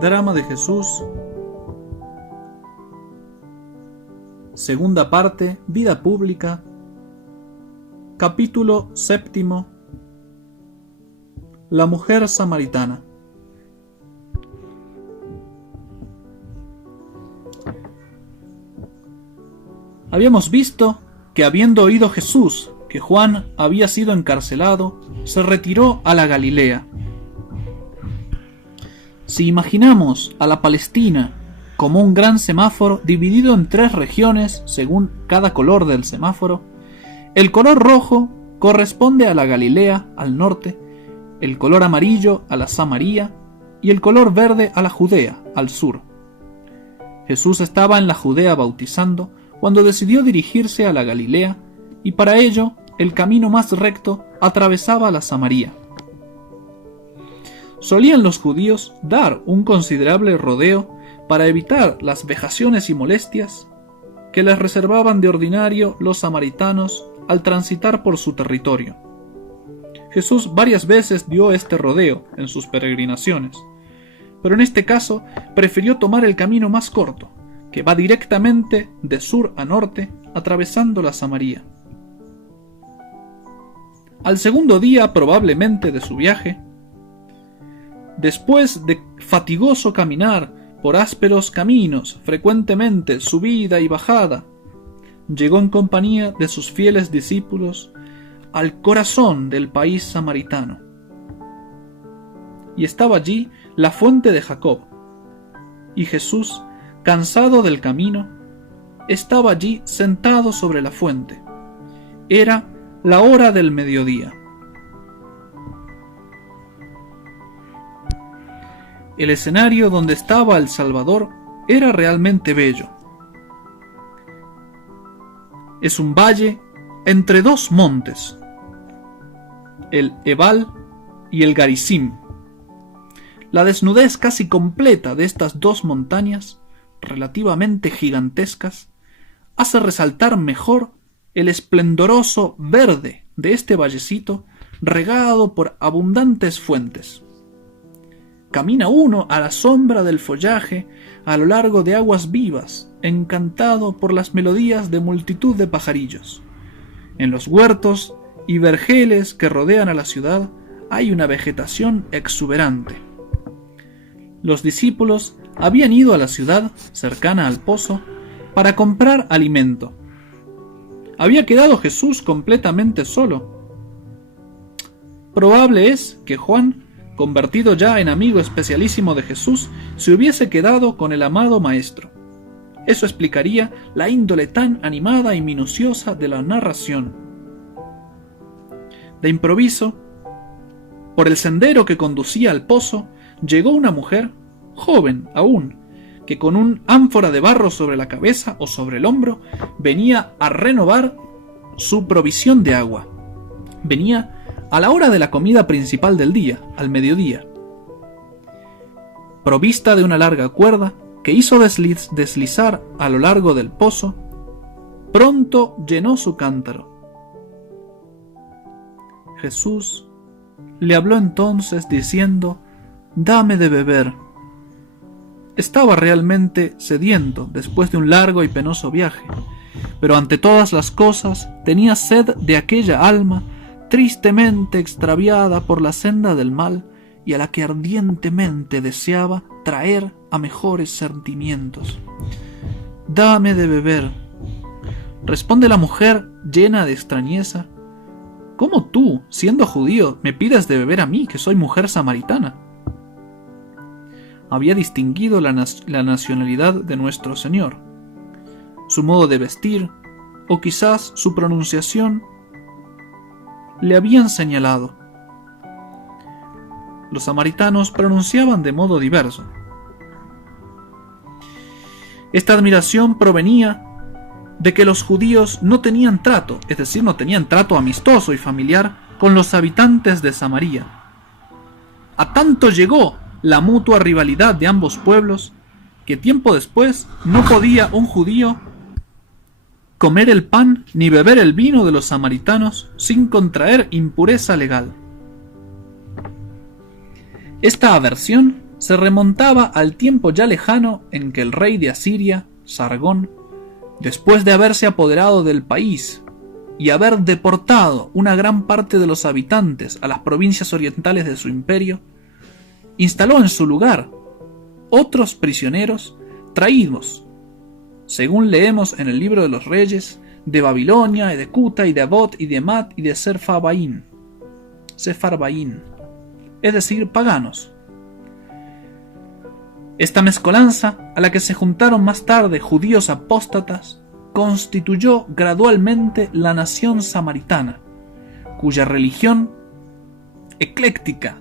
drama de Jesús. Segunda parte, vida pública. Capítulo 7. La mujer samaritana. Habíamos visto que, habiendo oído Jesús que Juan había sido encarcelado, se retiró a la Galilea. Si imaginamos a la Palestina como un gran semáforo dividido en 3 regiones según cada color del semáforo, el color rojo corresponde a la Galilea al norte, el color amarillo a la Samaria y el color verde a la Judea al sur. Jesús estaba en la Judea bautizando cuando decidió dirigirse a la Galilea, y para ello el camino más recto atravesaba la Samaria. Solían los judíos dar un considerable rodeo para evitar las vejaciones y molestias que les reservaban de ordinario los samaritanos al transitar por su territorio. Jesús varias veces dio este rodeo en sus peregrinaciones, pero en este caso prefirió tomar el camino más corto, que va directamente de sur a norte, atravesando la Samaria. Al segundo día probablemente de su viaje, después de fatigoso caminar por ásperos caminos, frecuentemente subida y bajada, llegó en compañía de sus fieles discípulos al corazón del país samaritano. Y estaba allí la fuente de Jacob, y Jesús, cansado del camino, estaba allí sentado sobre la fuente. Era la hora del mediodía. El escenario donde estaba el Salvador era realmente bello. Es un valle entre 2 montes, el Ebal y el Garizim. La desnudez casi completa de estas 2 montañas, relativamente gigantescas, hace resaltar mejor el esplendoroso verde de este vallecito regado por abundantes fuentes. Camina uno a la sombra del follaje a lo largo de aguas vivas, encantado por las melodías de multitud de pajarillos. En los huertos y vergeles que rodean a la ciudad hay una vegetación exuberante. Los discípulos habían ido a la ciudad, cercana al pozo, para comprar alimento. Había quedado Jesús completamente solo. Probable es que Juan, convertido ya en amigo especialísimo de Jesús, se hubiese quedado con el amado Maestro. Eso explicaría la índole tan animada y minuciosa de la narración. De improviso, por el sendero que conducía al pozo, llegó una mujer, joven aún, que con un ánfora de barro sobre la cabeza o sobre el hombro, venía a renovar su provisión de agua. Venía a la hora de la comida principal del día, al mediodía. Provista de una larga cuerda que hizo deslizar a lo largo del pozo, pronto llenó su cántaro. Jesús le habló entonces diciendo: «Dame de beber». Estaba realmente sediento después de un largo y penoso viaje, pero ante todas las cosas tenía sed de aquella alma tristemente extraviada por la senda del mal y a la que ardientemente deseaba traer a mejores sentimientos. «Dame de beber», responde la mujer llena de extrañeza. «¿Cómo tú, siendo judío, me pides de beber a mí, que soy mujer samaritana?» Había distinguido la nacionalidad de nuestro Señor, su modo de vestir, o quizás su pronunciación, le habían señalado. Los samaritanos pronunciaban de modo diverso. Esta admiración provenía de que los judíos no tenían trato, es decir, no tenían trato amistoso y familiar con los habitantes de Samaria. A tanto llegó la mutua rivalidad de ambos pueblos que tiempo después no podía un judío comer el pan ni beber el vino de los samaritanos sin contraer impureza legal. Esta aversión se remontaba al tiempo ya lejano en que el rey de Asiria, Sargón, después de haberse apoderado del país y haber deportado una gran parte de los habitantes a las provincias orientales de su imperio, instaló en su lugar otros prisioneros traídos, según leemos en el libro de los reyes, de Babilonia, y de Cuta, y de Abot, y de Mat, y de Sepharvaim, es decir, paganos. Esta mezcolanza, a la que se juntaron más tarde judíos apóstatas, constituyó gradualmente la nación samaritana, cuya religión, ecléctica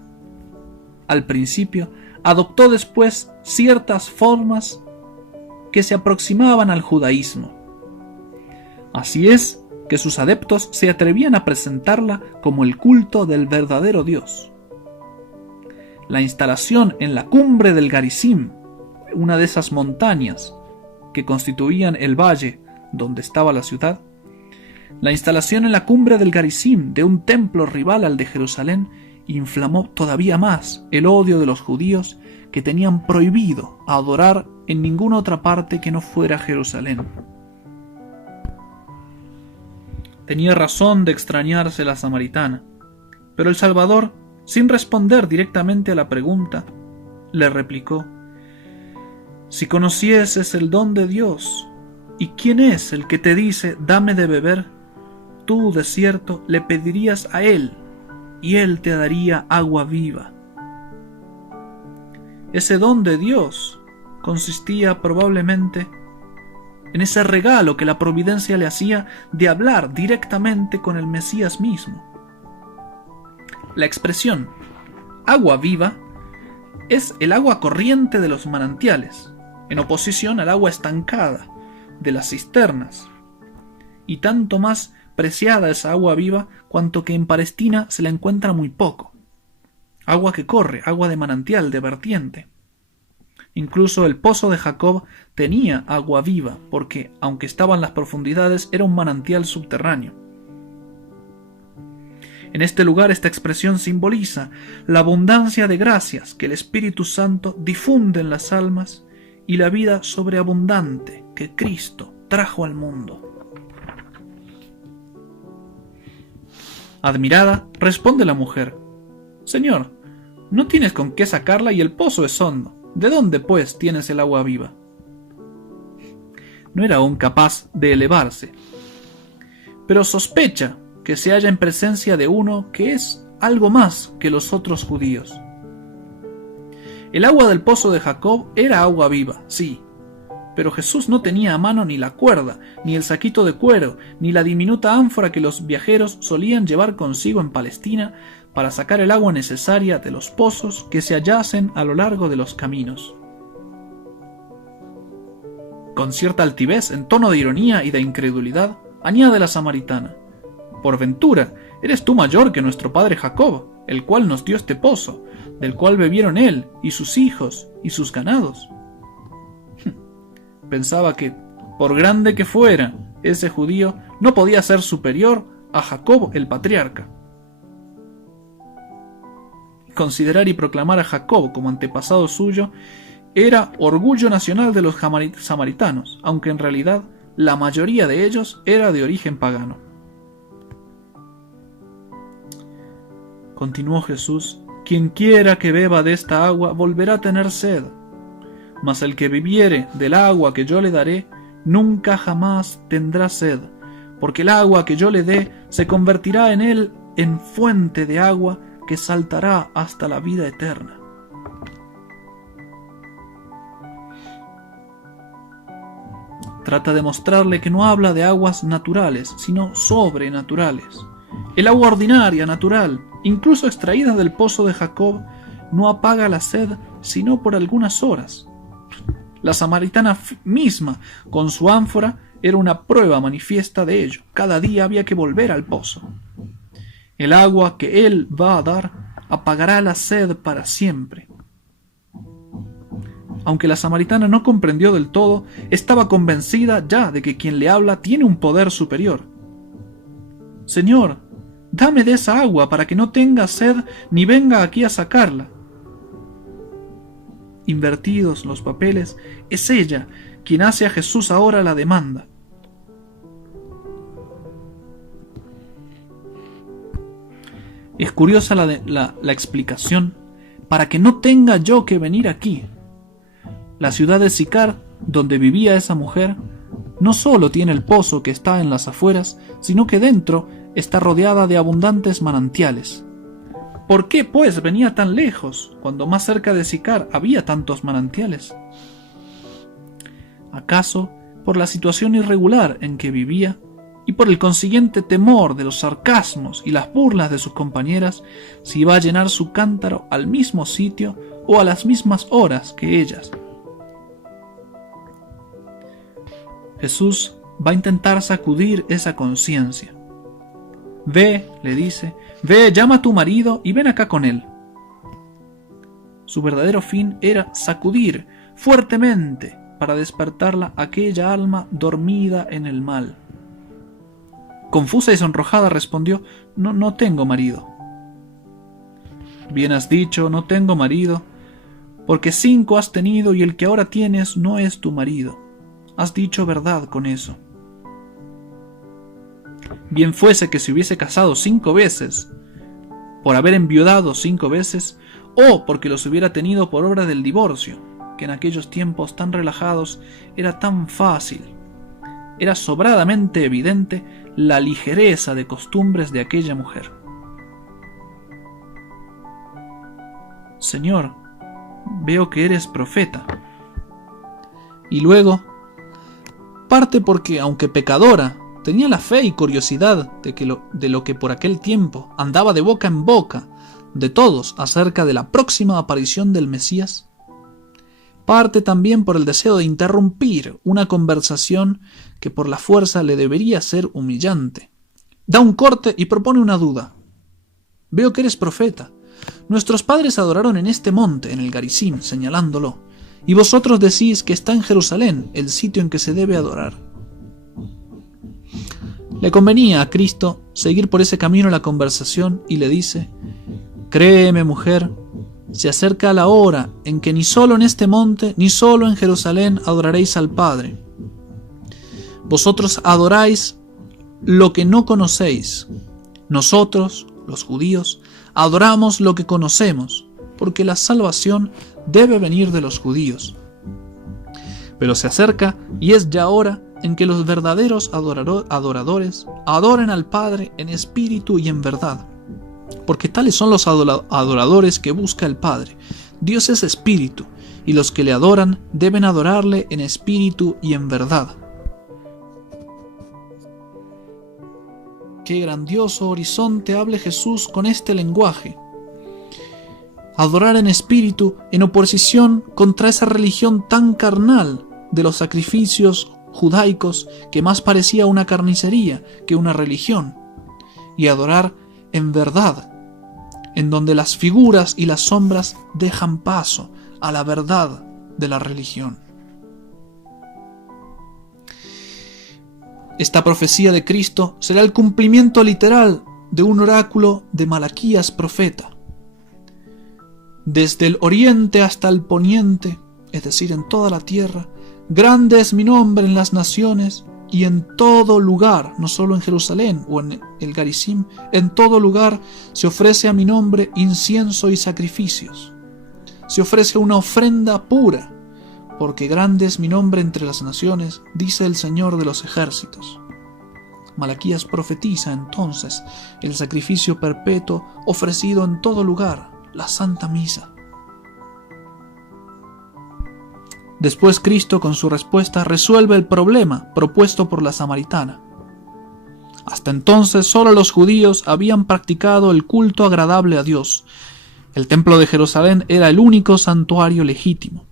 al principio, adoptó después ciertas formas que se aproximaban al judaísmo. Así es que sus adeptos se atrevían a presentarla como el culto del verdadero Dios. La instalación en la cumbre del Garizim, una de esas montañas que constituían el valle donde estaba la ciudad, la instalación en la cumbre del Garizim de un templo rival al de Jerusalén inflamó todavía más el odio de los judíos, que tenían prohibido adorar en ninguna otra parte que no fuera Jerusalén. Tenía razón de extrañarse la samaritana, pero el Salvador, sin responder directamente a la pregunta, le replicó: si conocieses el don de Dios, y quién es el que te dice dame de beber, tú de cierto le pedirías a él, y él te daría agua viva. Ese don de Dios consistía probablemente en ese regalo que la providencia le hacía de hablar directamente con el Mesías mismo. La expresión agua viva es el agua corriente de los manantiales, en oposición al agua estancada de las cisternas, y tanto más preciada esa agua viva cuanto que en Palestina se la encuentra muy poco. Agua que corre, agua de manantial, de vertiente. Incluso el pozo de Jacob tenía agua viva, porque, aunque estaba en las profundidades, era un manantial subterráneo. En este lugar esta expresión simboliza la abundancia de gracias que el Espíritu Santo difunde en las almas y la vida sobreabundante que Cristo trajo al mundo. Admirada, responde la mujer: Señor, no tienes con qué sacarla y el pozo es hondo. ¿De dónde, pues, tienes el agua viva? No era aún capaz de elevarse, pero sospecha que se halla en presencia de uno que es algo más que los otros judíos. El agua del pozo de Jacob era agua viva, sí, pero Jesús no tenía a mano ni la cuerda, ni el saquito de cuero, ni la diminuta ánfora que los viajeros solían llevar consigo en Palestina para sacar el agua necesaria de los pozos que se hallasen a lo largo de los caminos. Con cierta altivez, en tono de ironía y de incredulidad, añade la samaritana: por ventura, ¿eres tú mayor que nuestro padre Jacob, el cual nos dio este pozo, del cual bebieron él, y sus hijos, y sus ganados? Pensaba que, por grande que fuera ese judío, no podía ser superior a Jacob el patriarca. Considerar y proclamar a Jacob como antepasado suyo era orgullo nacional de los samaritanos, aunque en realidad la mayoría de ellos era de origen pagano. Continuó Jesús: quien quiera que beba de esta agua volverá a tener sed, mas el que bebiere del agua que yo le daré nunca jamás tendrá sed, porque el agua que yo le dé se convertirá en él en fuente de agua que saltará hasta la vida eterna. Trata de mostrarle que no habla de aguas naturales, sino sobrenaturales. El agua ordinaria, natural, incluso extraída del pozo de Jacob, no apaga la sed sino por algunas horas. La samaritana misma, con su ánfora, era una prueba manifiesta de ello. Cada día había que volver al pozo. El agua que él va a dar apagará la sed para siempre. Aunque la samaritana no comprendió del todo, estaba convencida ya de que quien le habla tiene un poder superior. Señor, dame de esa agua para que no tenga sed ni venga aquí a sacarla. invertidos los papeles, es ella quien hace a Jesús ahora la demanda. Es curiosa la explicación para que no tenga yo que venir aquí. La ciudad de Sicar, donde vivía esa mujer, no solo tiene el pozo que está en las afueras, sino que dentro está rodeada de abundantes manantiales. ¿Por qué, pues, venía tan lejos, cuando más cerca de Sicar había tantos manantiales? ¿Acaso por la situación irregular en que vivía y por el consiguiente temor de los sarcasmos y las burlas de sus compañeras, si iba a llenar su cántaro al mismo sitio o a las mismas horas que ellas? Jesús va a intentar sacudir esa conciencia. Ve, le dice, ve, llama a tu marido y ven acá con él. Su verdadero fin era sacudir fuertemente para despertarla aquella alma dormida en el mal. Confusa y sonrojada respondió: no tengo marido. Bien has dicho, no tengo marido, porque 5 has tenido y el que ahora tienes no es tu marido. Has dicho verdad con eso. Bien fuese que se hubiese casado 5 veces, por haber enviudado 5 veces, o porque los hubiera tenido por obra del divorcio, que en aquellos tiempos tan relajados era tan fácil. Era sobradamente evidente la ligereza de costumbres de aquella mujer. Señor, veo que eres profeta. Y luego, parte porque, aunque pecadora, tenía la fe y curiosidad de lo que por aquel tiempo andaba de boca en boca de todos acerca de la próxima aparición del Mesías. Parte también por el deseo de interrumpir una conversación que por la fuerza le debería ser humillante. Da un corte y propone una duda. Veo que eres profeta. Nuestros padres adoraron en este monte, en el Garizim, señalándolo, y vosotros decís que está en Jerusalén, el sitio en que se debe adorar. Le convenía a Cristo seguir por ese camino la conversación y le dice: créeme, mujer, se acerca la hora en que ni solo en este monte, ni solo en Jerusalén adoraréis al Padre. Vosotros adoráis lo que no conocéis. Nosotros, los judíos, adoramos lo que conocemos, porque la salvación debe venir de los judíos. Pero se acerca y es ya hora en que los verdaderos adoradores adoren al Padre en espíritu y en verdad, porque tales son los adoradores que busca el Padre. Dios es espíritu, y los que le adoran deben adorarle en espíritu y en verdad. Qué grandioso horizonte hable Jesús con este lenguaje. Adorar en espíritu en oposición contra esa religión tan carnal de los sacrificios judaicos que más parecía una carnicería que una religión, y adorar en verdad, en donde las figuras y las sombras dejan paso a la verdad de la religión. Esta profecía de Cristo será el cumplimiento literal de un oráculo de Malaquías profeta. Desde el oriente hasta el poniente, es decir, en toda la tierra, grande es mi nombre en las naciones, y en todo lugar, no solo en Jerusalén o en el Garizim, en todo lugar se ofrece a mi nombre incienso y sacrificios. Se ofrece una ofrenda pura, porque grande es mi nombre entre las naciones, dice el Señor de los ejércitos. Malaquías profetiza entonces el sacrificio perpetuo ofrecido en todo lugar, la Santa Misa. Después Cristo, con su respuesta, resuelve el problema propuesto por la samaritana. Hasta entonces solo los judíos habían practicado el culto agradable a Dios. El templo de Jerusalén era el único santuario legítimo.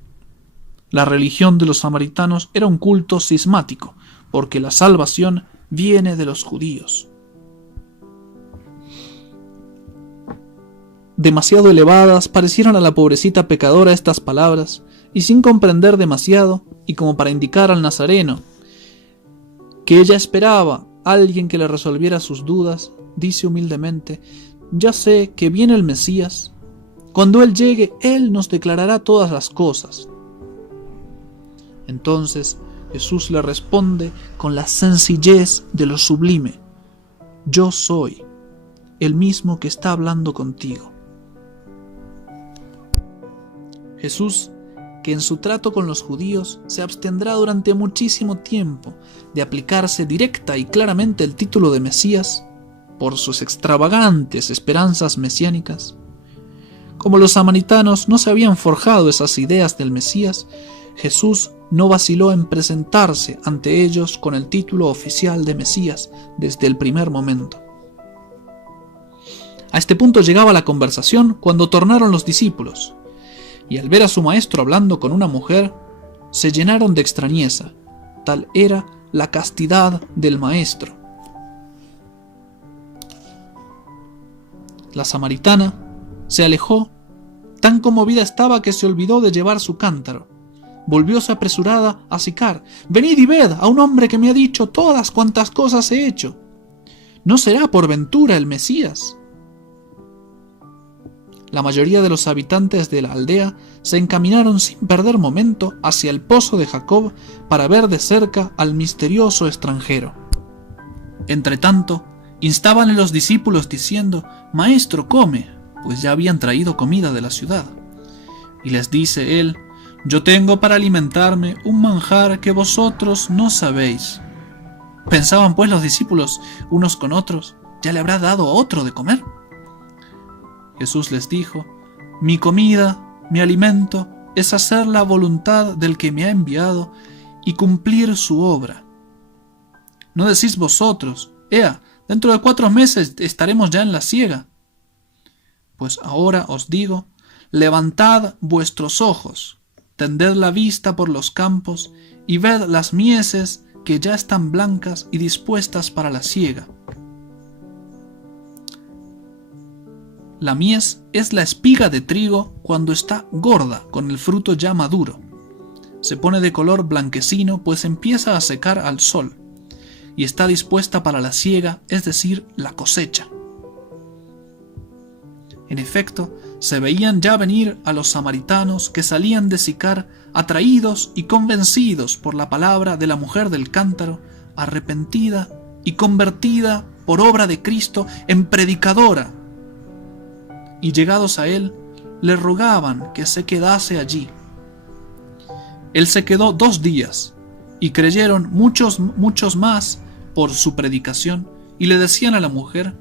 La religión de los samaritanos era un culto cismático, porque la salvación viene de los judíos. Demasiado elevadas parecieron a la pobrecita pecadora estas palabras, y sin comprender demasiado, y como para indicar al nazareno que ella esperaba a alguien que le resolviera sus dudas, dice humildemente: ya sé que viene el Mesías, Cuando Él llegue, Él nos declarará todas las cosas. Entonces Jesús le responde con la sencillez de lo sublime: yo soy el mismo que está hablando contigo. Jesús, que en su trato con los judíos se abstendrá durante muchísimo tiempo de aplicarse directa y claramente el título de Mesías por sus extravagantes esperanzas mesiánicas. Como los samaritanos no se habían forjado esas ideas del Mesías, Jesús no vaciló en presentarse ante ellos con el título oficial de Mesías desde el primer momento. A este punto llegaba la conversación cuando tornaron los discípulos, y al ver a su maestro hablando con una mujer, se llenaron de extrañeza. Tal era la castidad del maestro. La samaritana se alejó, tan conmovida estaba que se olvidó de llevar su cántaro. Volvióse apresurada a Sicar: «Venid y ved a un hombre que me ha dicho todas cuantas cosas he hecho. ¿No será por ventura el Mesías?». La mayoría de los habitantes de la aldea se encaminaron sin perder momento hacia el pozo de Jacob para ver de cerca al misterioso extranjero. Entretanto, instaban a los discípulos diciendo: «Maestro, come», pues ya habían traído comida de la ciudad. Y les dice él: «Yo tengo para alimentarme un manjar que vosotros no sabéis». Pensaban pues los discípulos unos con otros: ¿ya le habrá dado a otro de comer? Jesús les dijo: «Mi comida, mi alimento, es hacer la voluntad del que me ha enviado y cumplir su obra». ¿No decís vosotros: «Ea, dentro de 4 meses estaremos ya en la siega»? Pues ahora os digo: levantad vuestros ojos, tended la vista por los campos y ved las mieses que ya están blancas y dispuestas para la siega. La mies es la espiga de trigo cuando está gorda, con el fruto ya maduro. Se pone de color blanquecino, pues empieza a secar al sol, y está dispuesta para la siega, es decir, la cosecha. En efecto, se veían ya venir a los samaritanos que salían de Sicar, atraídos y convencidos por la palabra de la mujer del cántaro, arrepentida y convertida por obra de Cristo en predicadora. Y llegados a él, le rogaban que se quedase allí. Él se quedó 2 días, y creyeron muchos más por su predicación, y le decían a la mujer: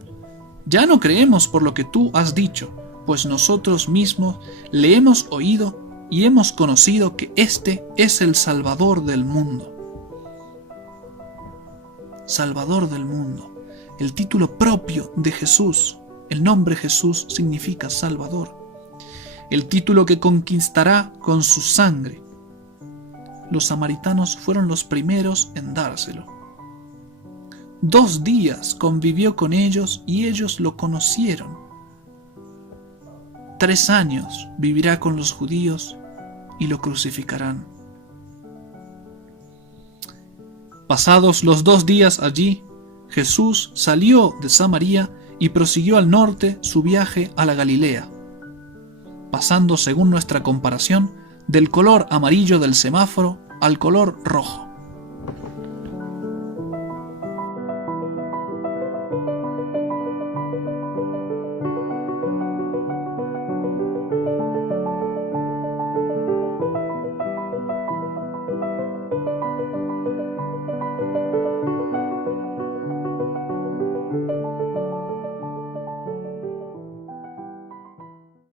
«Ya no creemos por lo que tú has dicho, pues nosotros mismos le hemos oído y hemos conocido que este es el Salvador del mundo». Salvador del mundo, el título propio de Jesús. El nombre Jesús significa Salvador, el título que conquistará con su sangre. Los samaritanos fueron los primeros en dárselo. 2 días convivió con ellos y ellos lo conocieron. 3 años vivirá con los judíos y lo crucificarán. Pasados los 2 días allí, Jesús salió de Samaria y prosiguió al norte su viaje a la Galilea, pasando, según nuestra comparación, del color amarillo del semáforo al color rojo.